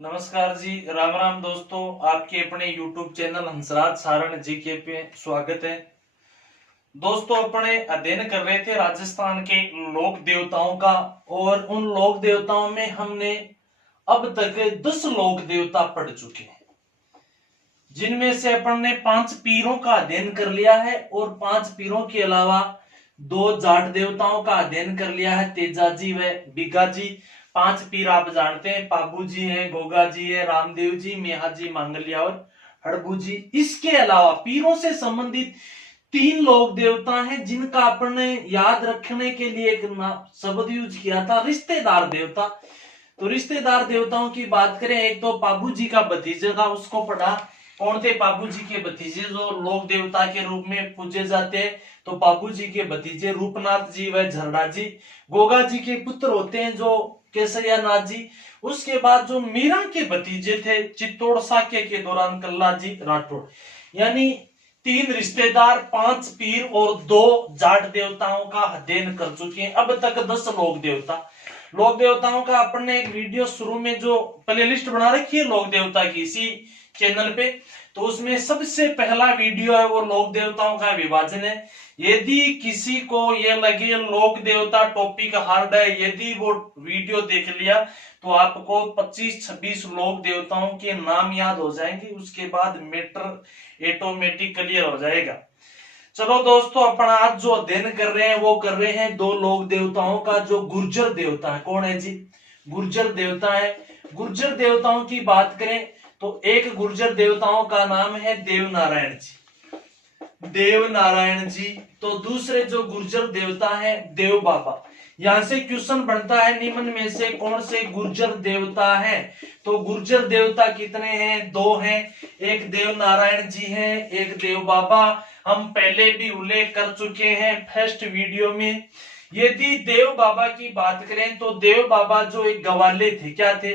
नमस्कार जी, राम राम दोस्तों। आपके अपने YouTube channel Hansraj Saran GK पे स्वागत है। दोस्तों, अपने अध्ययन कर रहे थे राजस्थान के लोक देवताओं का, और उन लोक देवताओं में हमने अब तक 10 लोक देवता पढ़ चुके हैं, जिनमें से अपन ने 5 पीरों का अध्ययन कर लिया है, और 5 पीरों के अलावा 2 जाट देवताओं का अध्ययन कर लिया है, तेजाजी व बिगाजी। 5 पीर आप जानते हैं, पाबू जी है, गोगा जी है, रामदेव जी, मेहा जी, मांगलिया और हड़बू जी। इसके अलावा पीरों से संबंधित 3 लोक देवता हैं, जिनका अपन ने याद रखने के लिए एक शब्द यूज किया था, रिश्तेदार देवता। तो रिश्तेदार देवताओं की बात करें, एक तो पाबू जी का भतीजा था, उसको पढ़ा। कौन थे पाबू जी के भतीजे जो लोक देवता के रूप में पूजे जाते हैं? तो पाबू जी के भतीजे रूपनाथ जी व झरड़ा जी। गोगा जी के पुत्र होते हैं जो केसरिया नाथ जी। उसके बाद जो मीरा के भतीजे थे चित्तौड़ साक्य के दौरान कल्ला जी राठौड़। यानी 3 रिश्तेदार, 5 पीर और 2 जाट देवताओं का अध्ययन कर चुके हैं। अब तक 10 लोक देवताओं का अपन ने एक वीडियो शुरू में जो प्लेलिस्ट बना रखी है लोक देवता की इसी चैनल पे, तो उसमें सबसे पहला वीडियो है वो लोक देवताओं का विभाजन है। यदि किसी को ये लगे लोक देवता टॉपिक हार्ड है, यदि वो वीडियो देख लिया तो आपको 25-26 लोक देवताओं के नाम याद हो जाएंगे, उसके बाद मैटर ऑटोमेटिक क्लियर हो जाएगा। चलो दोस्तों, अपन आज जो अध्ययन कर रहे हैं वो कर रहे हैं 2 लोक देवताओं का। जो गुर्जर देवता है, कौन है जी? गुर्जर देवता है। गुर्जर देवताओं की बात करें तो एक गुर्जर देवताओं का नाम है देवनारायण जी, देवनारायण जी। तो दूसरे जो गुर्जर देवता है देव बाबा। यहां से क्वेश्चन बनता है, निम्न में से कौन से गुर्जर देवता है? तो गुर्जर देवता कितने हैं? 2 हैं। एक देव नारायण जी हैं, एक देव बाबा। हम पहले भी उल्लेख कर चुके हैं फर्स्ट वीडियो में। यदि देव बाबा की बात करें तो देव बाबा जो एक गवाले थे, क्या थे?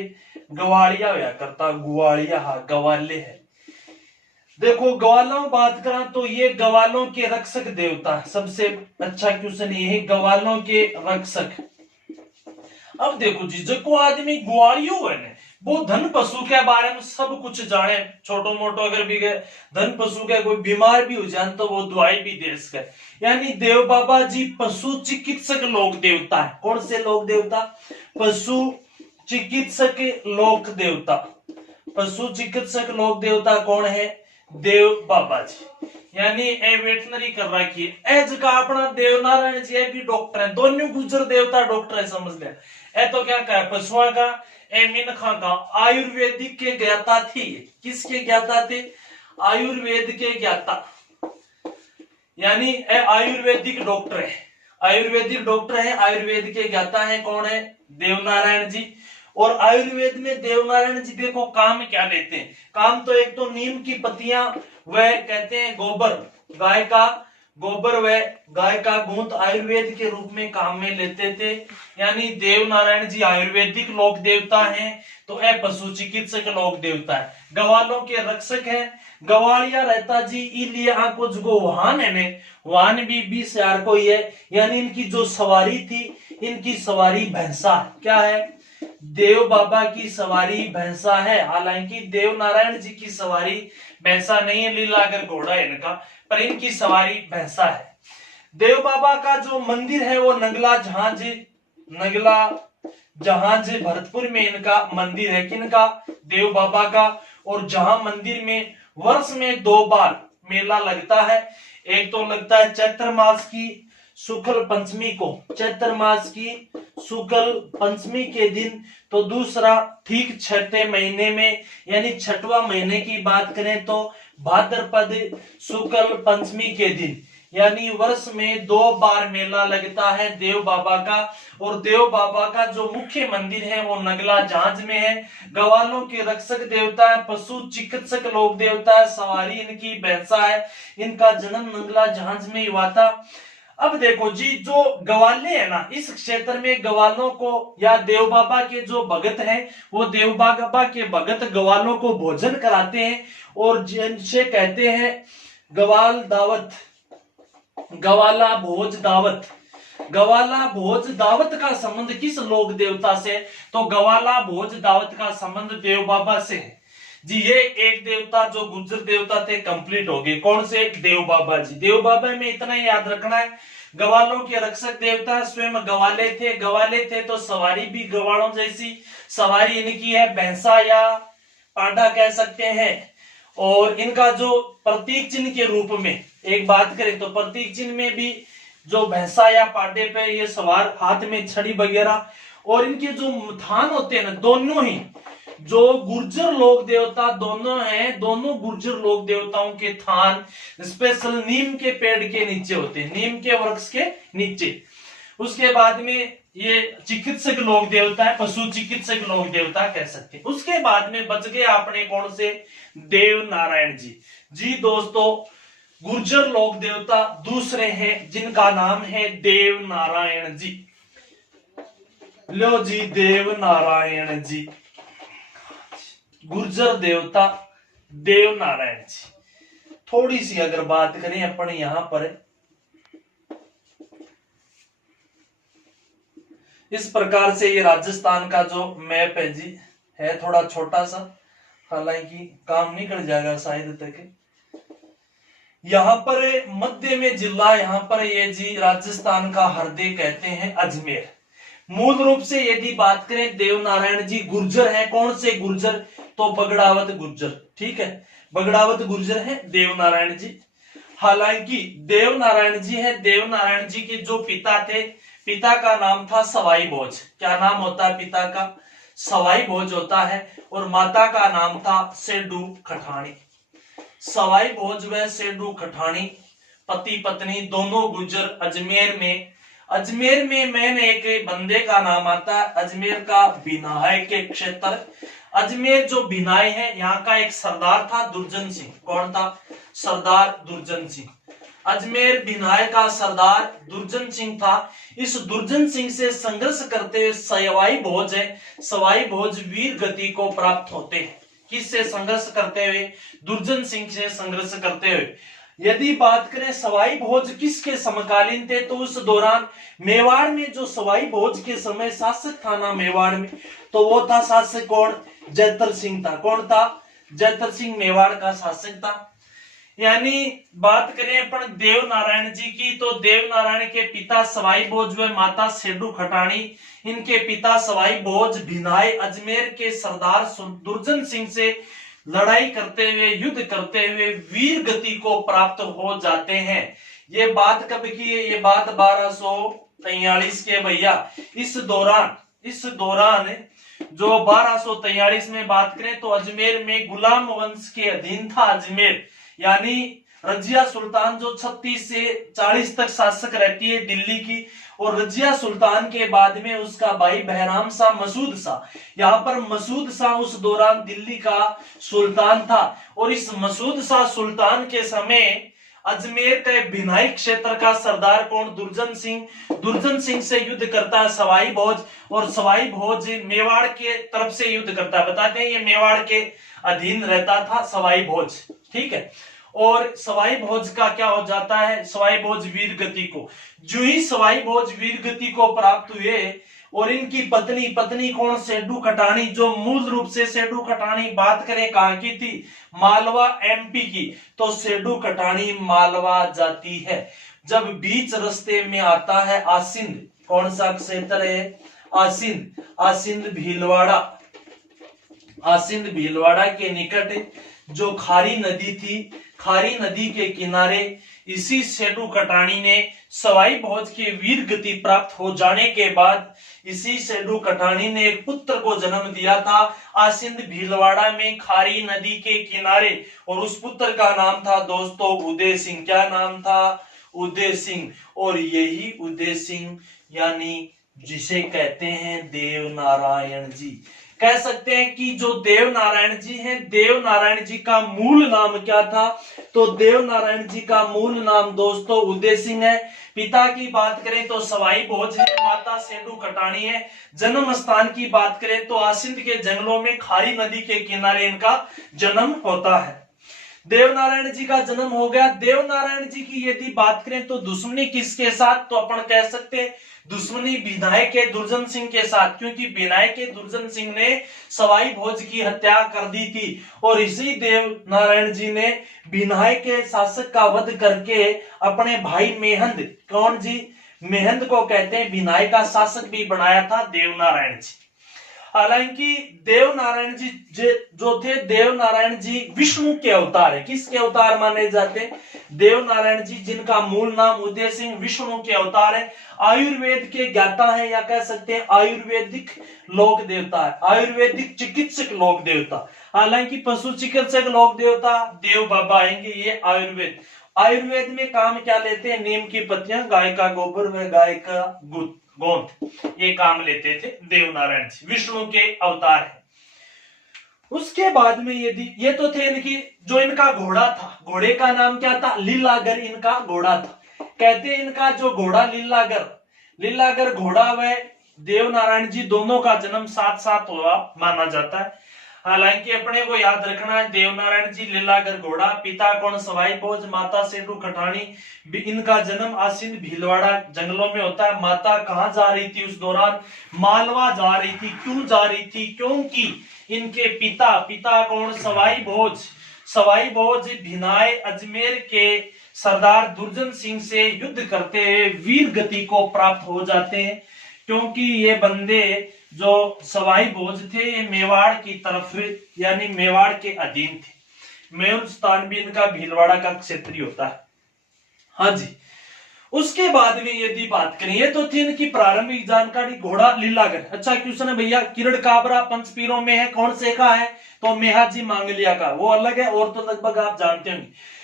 गवालिया हुआ करता, गुवालिया, हाँ गवाले है। देखो ग्वालों बात करा तो ये ग्वालों के रक्षक देवता, सबसे अच्छा क्वेश्चन ये है, ग्वालों के रक्षक। अब देखो जी, जो आदमी ग्वालियो है ना, वो धन पशु के बारे में सब कुछ जाने, छोटो मोटो अगर भी धन पशु के कोई बीमार भी हो जाए तो वो दवाई भी दे सके। यानी देव बाबा जी पशु चिकित्सक लोक देवता है। कौन से लोक देवता? पशु चिकित्सक लोक देवता। पशु चिकित्सक लोक देवता कौन है? देव बाबा जी। यानी ए वेटनरी कर रखी है। एज का अपना देवनारायण जी भी डॉक्टर है, दोनों गुजर देवता डॉक्टर है, समझ लिया। ए तो क्या कहा, पशुआ का, ए मिनखा का। आयुर्वेदिक के ज्ञाता थी। किसके ज्ञाता थे? आयुर्वेद के ज्ञाता। यानी ए आयुर्वेदिक डॉक्टर है, आयुर्वेदिक डॉक्टर है, आयुर्वेद के ज्ञाता है। कौन है? देवनारायण जी। और आयुर्वेद में देवनारायण जी देखो काम क्या लेते हैं। काम तो एक तो नीम की पत्तियां वह कहते हैं गोबर, गाय का गोबर व गाय का गूंत आयुर्वेद के रूप में काम में लेते थे। यानी देवनारायण जी आयुर्वेदिक लोक देवता हैं, तो यह पशु चिकित्सक लोक देवता है। गवालों के रक्षक है। गवालिया रहता जी इलिए को जो वाहन है ने, वाहन भी 20,000 को ही है। यानी इनकी जो सवारी थी, इनकी सवारी भैंसा, क्या है? देव बाबा की सवारी भैंसा है। हालांकि देव नारायण जी की सवारी भैंसा नहीं है, लीलागर घोड़ा है इनका, पर इनकी सवारी भैंसा है। देव बाबा का जो मंदिर है वो नगला जहाज भरतपुर में इनका मंदिर है। किनका? देव बाबा का। और जहां मंदिर में वर्ष में 2 बार मेला लगता है। एक तो लगता है चैत्र मास की शुक्ल पंचमी को, चैत्र मास की शुक्ल पंचमी के दिन। तो दूसरा ठीक छठे महीने में, यानी 6वां महीने की बात करें तो भाद्रपद शुक्ल पंचमी के दिन। यानी वर्ष में 2 बार मेला लगता है देव बाबा का। और देव बाबा का जो मुख्य मंदिर है वो नगला जहाज में है। गवालों के रक्षक देवता है, पशु चिकित्सक लोक देवता है, सवारी इनकी भैंसा है। इनका जन्म नगला जहाज में हुआ था। अब देखो जी, जो गवाले है ना, इस क्षेत्र में गवालों को या देव बाबा के जो भगत हैं, वो देव बाबा के भगत गवालों को भोजन कराते हैं, और जिनसे कहते हैं गवाल दावत, गवाला भोज दावत। गवाला भोज दावत का संबंध किस लोक देवता से? तो गवाला भोज दावत का संबंध देव बाबा से है जी। ये एक देवता जो गुर्जर देवता थे कंप्लीट हो गए। कौन से? देव बाबा जी। देव बाबा में इतना ही याद रखना है, गवालों के रक्षक देवता स्वयं गवाले थे। गवाले थे तो सवारी भी गवालों जैसी सवारी इनकी है, भैंसा या पांडा कह सकते हैं। और इनका जो प्रतीक चिन्ह के रूप में एक बात करें तो प्रतीक चिन्ह में भी जो भैंसा या पांडे पे ये सवार, हाथ में छड़ी वगैरह, और इनके जो थान होते हैं ना, दोनों ही जो गुर्जर लोक देवता दोनों हैं, दोनों गुर्जर लोक देवताओं के थान स्पेशल नीम के पेड़ के नीचे होते हैं, नीम के वृक्ष के नीचे। उसके बाद में ये चिकित्सक लोक देवता है, पशु चिकित्सक लोक देवता कह सकते हैं। उसके बाद में बच गए अपने कौन से? देव नारायण जी। जी दोस्तों, गुर्जर लोक देवता दूसरे हैं जिनका नाम है देव नारायण जी। लो जी, देव नारायण जी, गुर्जर देवता देव नारायण जी। थोड़ी सी अगर बात करें अपन यहां पर, इस प्रकार से ये राजस्थान का जो मैप है जी, है थोड़ा छोटा सा, हालांकि काम निकल जाएगा शायद तक। यहाँ पर मध्य में जिला, यहाँ पर ये जी राजस्थान का हृदय कहते हैं अजमेर। मूल रूप से यदि बात करें, देव नारायण जी गुर्जर है। कौन से गुर्जर? तो बगड़ावत गुर्जर। ठीक है, बगड़ावत गुर्जर है देव नारायण जी। हालांकि देव नारायण जी है, देव नारायण जी के जो पिता थे, पिता का नाम था सवाई भोज। क्या नाम होता है पिता का? सवाई भोज होता है। और माता का नाम था सेडू खठानी। सवाई भोज व सेडू खठानी पति पत्नी दोनों गुर्जर अजमेर में। अजमेर में मैंने एक बंदे का नाम आता है, अजमेर का बिनाय के क्षेत्र। अजमेर जो बिनाई है, यहाँ का एक सरदार था दुर्जन सिंह। कौन था? सरदार दुर्जन सिंह। अजमेर बिनाय का सरदार दुर्जन सिंह था। इस दुर्जन सिंह से संघर्ष करते हुए सवाई भोज है, सवाई भोज वीर गति को प्राप्त होते हैं। किससे संघर्ष करते हुए? दुर्जन सिंह से संघर्ष करते हुए। यदि बात करें सवाई भोज किसके समकालीन थे, तो उस दौरान मेवाड़ में जो सवाई भोज के समय शासक था ना मेवाड़ में, तो वो था शासक कौन? जैतर सिंह था। कौन था? जैतर सिंह मेवाड़ का शासक था। यानी बात करें अपन देव नारायण जी की, तो देव नारायण के पिता सवाई भोज व माता सेडू खटाणी। इनके पिता सवाई भोज भिनाई अजमेर के सरदार दुर्जन सिंह से लड़ाई करते हुए, युद्ध करते हुए वीर गति को प्राप्त हो जाते हैं। ये बात कब की है? ये बात 1243 के भैया। इस दौरान जो 1243 में बात करें तो अजमेर में गुलाम वंश के अधीन था अजमेर। यानी रजिया सुल्तान जो 36 से 40 तक शासक रहती है दिल्ली की, और रजिया सुल्तान के बाद में उसका भाई बहराम शाह मसूद शाह। यहाँ पर मसूद शाह उस दौरान दिल्ली का सुल्तान था। और इस मसूद शाह सुल्तान के समय अजमेर के भिनाई क्षेत्र का सरदार कौन? दुर्जन सिंह। दुर्जन सिंह से युद्ध करता है सवाई भोज, और सवाई भोज मेवाड़ के तरफ से युद्ध करता है। बताते हैं ये मेवाड़ के अधीन रहता था सवाई भोज। ठीक है, और सवाई भोज का क्या हो जाता है? सवाई भोज वीर गति को, जो ही सवाई भोज वीर गति को प्राप्त हुए, और इनकी पत्नी कौन? सेडू खटानी। जो मूल रूप से सेडू खटानी बात करें कहां की थी? मालवा एमपी की। तो सेडू खटानी मालवा जाती है। जब बीच रास्ते में आता है आसिंद, कौन सा क्षेत्र है? आसिंद। आसिंद भीलवाड़ा। आसिंद भीलवाड़ा के निकट जो खारी नदी थी, खारी नदी के किनारे इसी सेडू कटानी ने सवाई भोज के वीर गति प्राप्त हो जाने के बाद इसी सेडू कटानी ने एक पुत्र को जन्म दिया था आसिंद भीलवाड़ा में खारी नदी के किनारे, और उस पुत्र का नाम था दोस्तों उदय सिंह। क्या नाम था? उदय सिंह। और यही उदय सिंह यानी जिसे कहते हैं देव नारायण जी। कह सकते हैं कि जो देव नारायण जी हैं, देव नारायण जी का मूल नाम क्या था? तो देव नारायण जी का मूल नाम दोस्तों उदय सिंह है। पिता की बात करें तो सवाई भोज है, माता सेडू कटानी है। जन्म स्थान की बात करें तो आसिंद के जंगलों में खारी नदी के किनारे इनका जन्म होता है। देवनारायण जी का जन्म हो गया। देवनारायण जी की यदि बात करें तो दुश्मनी किसके साथ, तो अपन कह सकते हैं दुश्मनी भिनाई के दुर्जन सिंह के साथ, क्योंकि भिनाई के दुर्जन सिंह ने सवाई भोज की हत्या कर दी थी और इसी देवनारायण जी ने भिनाई के शासक का वध करके अपने भाई मेहंद, कौन जी, मेहंद को कहते हैं भिनाई का शासक भी बनाया था देवनारायण जी। हालांकि देवनारायण जी जो थे, देवनारायण जी विष्णु के अवतार है। किसके अवतार माने जाते हैं? देवनारायण जी जिनका मूल नाम उदय सिंह, विष्णु के अवतार है। आयुर्वेद के ज्ञाता है या कह सकते हैं आयुर्वेदिक लोक देवता है, आयुर्वेदिक चिकित्सक लोक देवता। हालांकि पशु चिकित्सक लोक देवता देव बाबा आएंगे, ये आयुर्वेद। आयुर्वेद में काम क्या लेते हैं? नीम की पत्तियां, गाय का गोबर व गाय का गोंद, ये काम लेते थे देवनारायण जी, विष्णु के अवतार है। उसके बाद में यदि ये तो थे इनकी, जो इनका घोड़ा था, घोड़े का नाम क्या था? लीलागर इनका घोड़ा था। कहते हैं इनका जो घोड़ा लीलागर घोड़ा व देवनारायण जी दोनों का जन्म साथ साथ हुआ माना जाता है। हालांकि अपने को याद रखना है, देवनारायण जी लीलागर घोड़ा, पिता कौन? सवाई भोज, माता सेठू खटानी। इनका जन्म आसिन भीलवाड़ा जंगलों में होता है। माता कहां जा रही थी उस दौरान? मालवा जा रही थी। क्यों जा रही थी? क्योंकि इनके पिता कौन? सवाई भोज भिनाई अजमेर के सरदार दुर्जन सिंह से युद्ध करते हुए वीर गति को प्राप्त हो जाते हैं, क्योंकि ये बंदे जो सवाई भोज थे ये मेवाड़ की तरफ, यानी मेवाड़ के अधीन थे। मेउल स्थान भी इनका भीलवाड़ा का क्षेत्रीय होता है। हाँ जी। उसके बाद में यदि बात करें, ये तो थी इनकी प्रारंभिक जानकारी। घोड़ा लीलागर, अच्छा क्वेश्चन है भैया, किरण काबरा पंचपीरों में है, कौन से का है? तो मेहाजी मांगलिया का, वो अलग है, और तो लगभग आप जानते होंगे।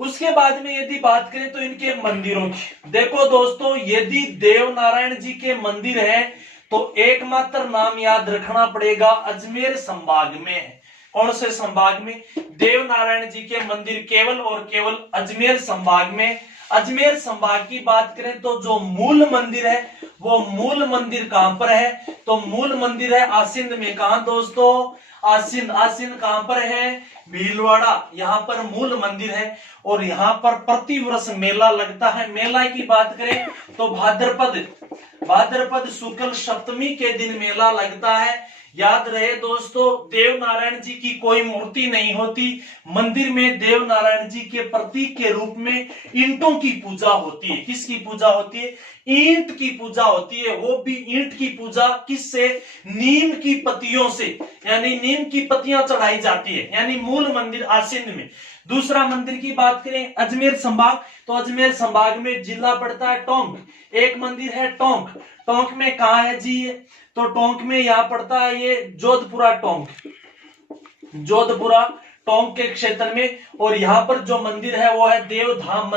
उसके बाद में यदि बात करें तो इनके मंदिरों की, देखो दोस्तों, यदि देवनारायण जी के मंदिर है तो एकमात्र नाम याद रखना पड़ेगा, अजमेर संभाग में है। कौन से संभाग में? देवनारायण जी के मंदिर केवल और केवल अजमेर संभाग में। अजमेर संभाग की बात करें तो जो मूल मंदिर है, वो मूल मंदिर कहां पर है? तो मूल मंदिर है आसिंद में। कहां दोस्तों? आसिंद कहां पर है? भीलवाड़ा, यहाँ पर मूल मंदिर है। और यहाँ पर प्रतिवर्ष मेला लगता है। मेला की बात करें तो भाद्रपद शुक्ल सप्तमी के दिन मेला लगता है। याद रहे दोस्तों, देवनारायण जी की कोई मूर्ति नहीं होती। मंदिर में देवनारायण जी के प्रतीक के रूप में ईंटों की पूजा होती है। किसकी पूजा होती है? ईंट की पूजा होती है। वो भी ईंट की पूजा किससे? नीम की पत्तियों से, यानी नीम की पत्तियां चढ़ाई जाती है, यानी मूल मंदिर आसिंद में। दूसरा मंदिर की बात करें अजमेर संभाग, तो अजमेर संभाग में जिला पड़ता है टोंक। एक मंदिर है टोंक। टोंक में कहा है जी? तो टोंक में यहाँ पड़ता है ये जोधपुरा टोंक के क्षेत्र में। और यहाँ पर जो मंदिर है वो है देवधाम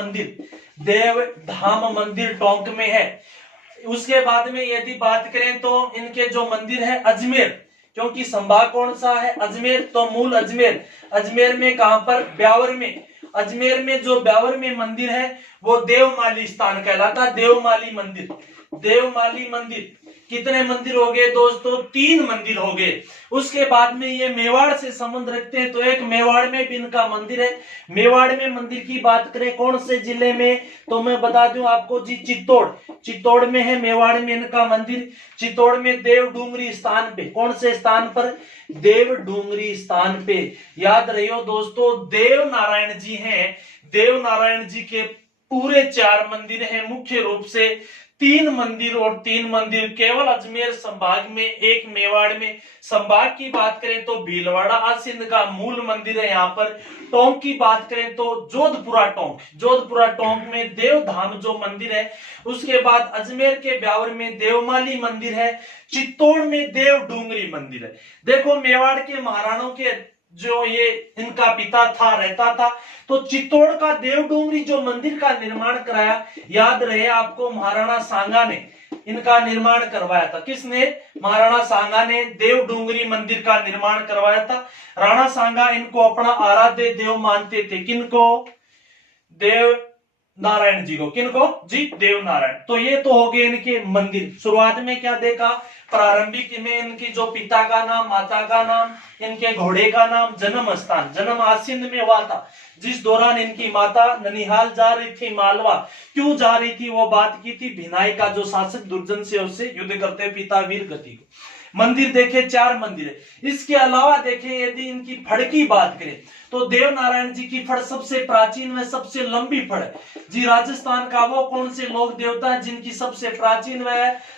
मंदिर टोंक में है। उसके बाद में यदि बात करें तो इनके जो मंदिर है अजमेर, क्योंकि संभाग कौन सा है? अजमेर, तो मूल अजमेर में कहां पर? ब्यावर में। अजमेर में जो ब्यावर में मंदिर है वो देवमाली स्थान कहलाता है। देवमाली मंदिर। कितने मंदिर हो गए दोस्तों? 3 मंदिर हो गए। उसके बाद में ये मेवाड़ से संबंध रखते हैं, तो एक मेवाड़ में भी इनका मंदिर है। मेवाड़ में मंदिर की बात करें कौन से जिले में? तो मैं बता दूं आपको जी, चित्तौड़ में है मेवाड़ में इनका मंदिर। चित्तौड़ में देवडूंगरी स्थान पे। कौन से स्थान पर? देवडूंगरी स्थान पे। याद रहियो दोस्तों, देवनारायण जी हैं। देवनारायण जी के पूरे 4 मंदिर हैं, मुख्य रूप से 3 मंदिर, और 3 मंदिर केवल अजमेर संभाग में, एक मेवाड़ में। संभाग की बात करें तो भीलवाड़ा आसिंद का मूल मंदिर है यहाँ पर। टोंक की बात करें तो जोधपुरा टोंक में देवधाम जो मंदिर है। उसके बाद अजमेर के ब्यावर में देवमाली मंदिर है। चित्तौड़ में देवडूंगरी मंदिर है। देखो, मेवाड़ के महाराणों के जो ये इनका पिता रहता था, तो चित्तौड़ का देवडूंगरी जो मंदिर का निर्माण कराया, याद रहे आपको, महाराणा सांगा ने इनका निर्माण करवाया था। किसने? महाराणा सांगा ने देवडूंगरी मंदिर का निर्माण करवाया था। राणा सांगा इनको अपना आराध्य देव मानते थे। किनको? नारायण जी को। किनको जी? देव नारायण। तो ये तो हो गए इनके मंदिर। शुरुआत में क्या देखा? प्रारंभिक में इनकी जो पिता का नाम, माता का नाम, इनके घोड़े का नाम, जन्म स्थान, जन्म आसिंद में हुआ था, जिस दौरान इनकी माता ननिहाल जा रही थी, मालवा क्यों जा रही थी वो बात की थी। भिनाई का जो शासक दुर्जन से उससे युद्ध करते पिता वीर गति को। मंदिर देखे 4 मंदिर है। इसके अलावा देखे यदि इनकी फड़ की बात करें तो देव नारायण जी की फड़ सबसे प्राचीन व सबसे लंबी फड़ है जी। राजस्थान का वो कौन से लोक देवता है जिनकी सबसे प्राचीन व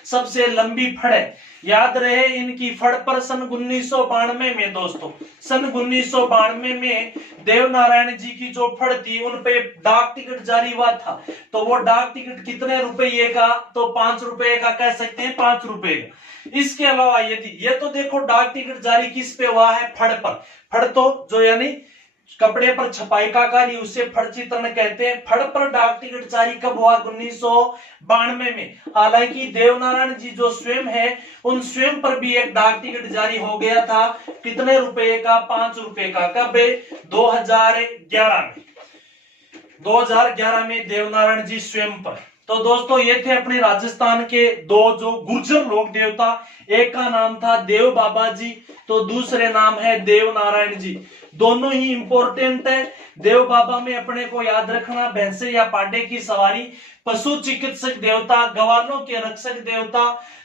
सबसे लंबी फड़ है? याद रहे इनकी फड़ पर सन 1992 में दोस्तों, सन 1992 में देव नारायण जी की जो फड़ थी उन पे डाक टिकट जारी हुआ था। तो वो डाक टिकट कितने रुपये का? तो 5 रुपए का कह सकते हैं, 5 रुपए का। इसके अलावा यदि ये तो देखो डाक टिकट जारी किस पे हुआ है? फड़ पर। फड़ तो जो यानी कपड़े पर छपाई का कार्य उसे फड़ चित्रण कहते हैं। फड़ पर डाक टिकट जारी कब हुआ? 1992 में। हालांकि देवनारायण जी जो स्वयं है उन स्वयं पर भी एक डाक टिकट जारी हो गया था। कितने रुपए का? 5 रुपए का। कब? 2011 में। 2011 में देवनारायण जी स्वयं पर। तो दोस्तों ये थे अपने राजस्थान के 2 जो गुर्जर लोक देवता। एक का नाम था देव बाबा जी, तो दूसरे नाम है देव नारायण जी। दोनों ही इंपॉर्टेंट है। देव बाबा में अपने को याद रखना भैंसे या पाडे की सवारी, पशु चिकित्सक देवता, ग्वालों के रक्षक देवता,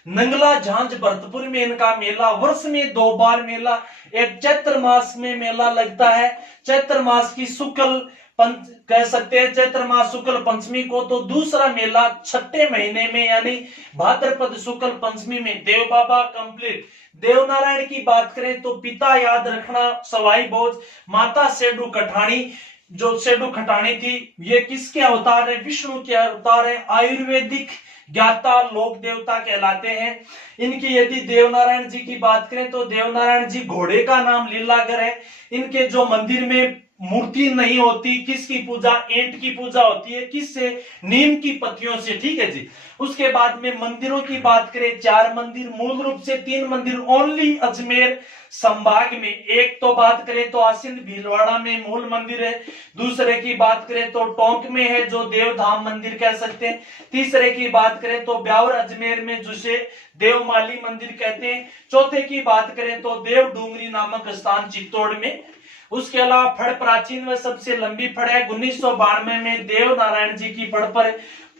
नंगला झांझ भरतपुर में इनका मेला, वर्ष में 2 बार मेला। एक चैत्र मास में मेला लगता है, चैत्र मास की शुक्ल कह सकते हैं चैत्र मास शुक्ल पंचमी को। तो दूसरा मेला 6ठे महीने में यानी भाद्रपद शुक्ल पंचमी में। देव बाबा कंप्लीट। देव नारायण की बात करें तो पिता याद रखना सवाई भोज, माता सेडू कठानी। जो सेडू खटानी थी ये किसके अवतार है? विष्णु के अवतार है। आयुर्वेदिक ज्ञाता लोक देवता कहलाते हैं। इनकी यदि देवनारायण जी की बात करें तो देवनारायण जी घोड़े का नाम लीलागर है। इनके जो मंदिर में मूर्ति नहीं होती, किसकी पूजा? एंट की पूजा होती है। किससे? नीम की पत्तियों से। ठीक है जी। उसके बाद में मंदिरों की बात करें 4 मंदिर, मूल रूप से 3 मंदिर ओनली अजमेर संभाग में। एक तो बात करें तो आसिंद भीलवाड़ा में मूल मंदिर है। दूसरे की बात करें तो टोंक में है जो देवधाम मंदिर कह सकते हैं। तीसरे की बात करें तो ब्यावर अजमेर में जिसे देवमाली मंदिर कहते हैं। चौथे की बात करें तो देव डूंगरी नामक स्थान चित्तौड़ में। उसके अलावा फड़ प्राचीन व सबसे लंबी फड़ है। 1992 में देव नारायण जी की फड़ पर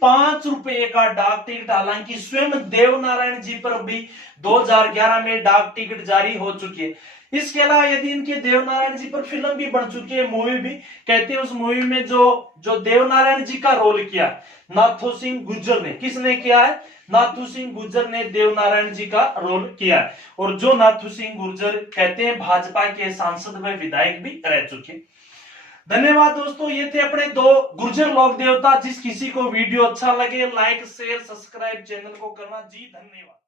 5 रुपए का डाक टिकट, हालांकि स्वयं देव नारायण जी पर भी 2011 में डाक टिकट जारी हो चुकी है। इसके अलावा यदि इनके देवनारायण जी पर फिल्म भी बन चुकी है, मूवी भी कहते हैं। उस मूवी में जो देवनारायण जी का रोल किया नाथू सिंह गुर्जर ने। किसने किया है? नाथू सिंह गुर्जर ने देवनारायण जी का रोल किया है। और जो नाथू सिंह गुर्जर कहते हैं भाजपा के सांसद व विधायक भी रह चुके। धन्यवाद दोस्तों, ये थे अपने 2 गुर्जर लोक देवता। जिस किसी को वीडियो अच्छा लगे लाइक शेयर सब्सक्राइब चैनल को करना जी। धन्यवाद।